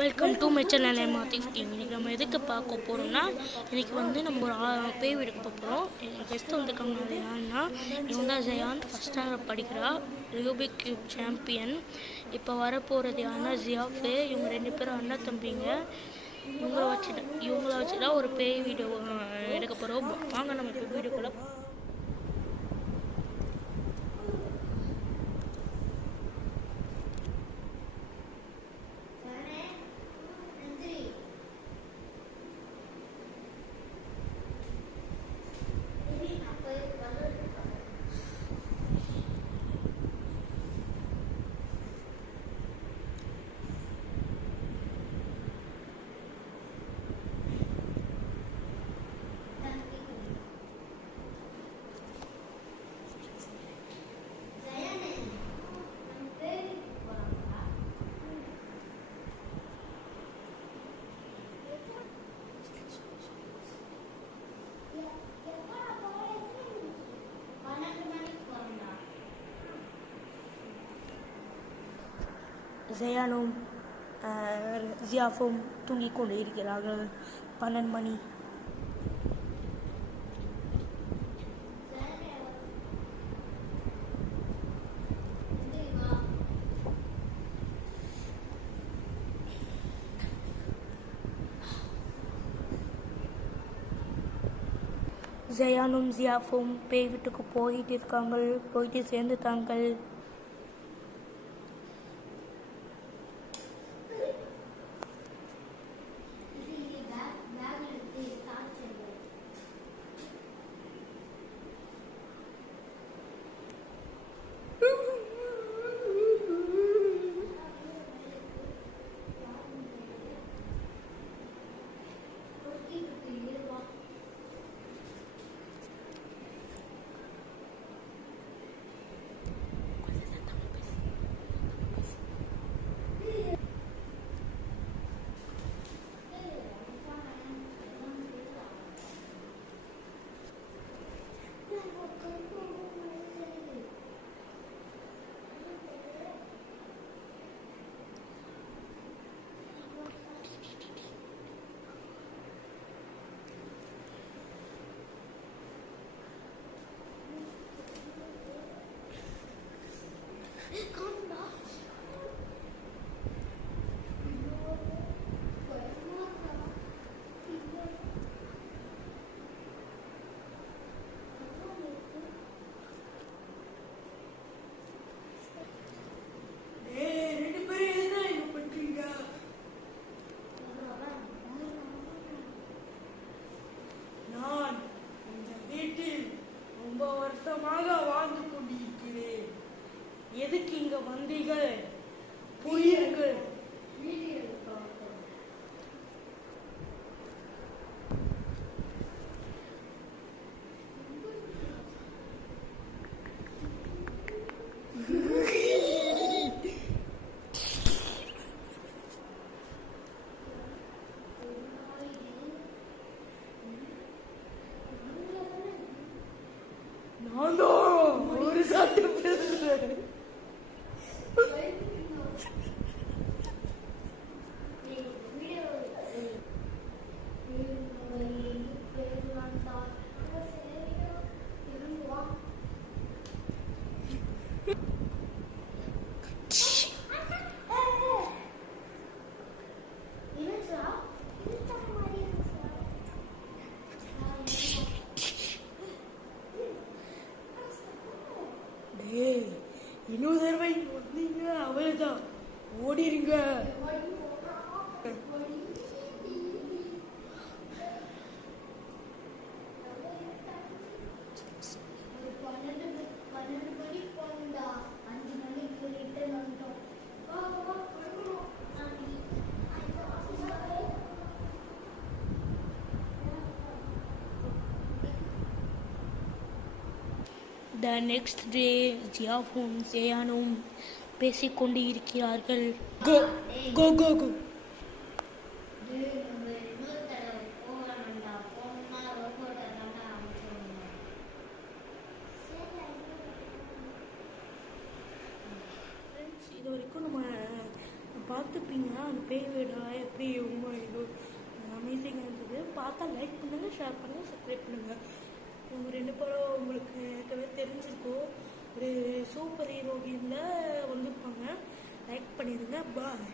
Welcome to my channel M15. இன்றைக்கி நம்ம எதுக்கு பார்க்க போகிறோம்னா, இன்றைக்கி வந்து நம்ம ஒரு பேய் வீடுக்கு போகிறோம். கெஸ்ட் வந்திருக்காங்க. அது யாருன்னா, இவங்க தான் ஜெயாந்த், ஃபஸ்ட் ஸ்டாண்டர்ட் படிக்கிறா, ரூபிக் கியூப் சாம்பியன். இப்போ வரப்போகிறது யாருன்னா ஜியாஃபு. இவங்க 2 பேரும் அண்ணா தம்பிங்க. இவங்கள வச்சு தான் ஒரு பேய் வீடியோ எடுக்க போகிறோம். வாங்க நம்ம இப்போ வீடியோக்குள்ளே. ஜெயானும் ஜியாஃபும் தூங்கிக் கொண்டு இருக்கிறார்கள். 12 மணி. ஜெயானும் ஜியாஃபும் பேய் வீட்டுக்கு போயிட்டு சேர்ந்துட்டாங்க. வாழ்ந்து கொண்டிருக்கிறேன். எதுக்கு இங்க வந்தீர்கள்? புரியுங்கள். ஒரு சாட்டு பேசுறேன். இன்னொரு தடவை வந்தீங்க அவ்வளவுதான், ஓடிடுங்க. The next day, ஜியாஃபும் ஜெயானும் பேசிக்கொண்டு இருக்கிறார்கள். Go, go, go, go. இது வரைக்கும் நம்ம பார்த்துப்பீங்க. அந்த பேய் வீடெல்லாம் எப்படி ரொம்ப அமேசிங்காக இருந்தது. பார்த்தா லைக் பண்ணுங்கள், ஷேர் பண்ணுங்கள், சப்ஸ்கிரைப் பண்ணுங்கள். இவங்க 2 பேரும் உங்களுக்கு ஏற்கனவே தெரிஞ்சிருக்கோம். ஒரு சூப்பர் ஹீரோயினில் வந்திருப்பாங்க. லைக் பண்ணிடுங்க. பாய்.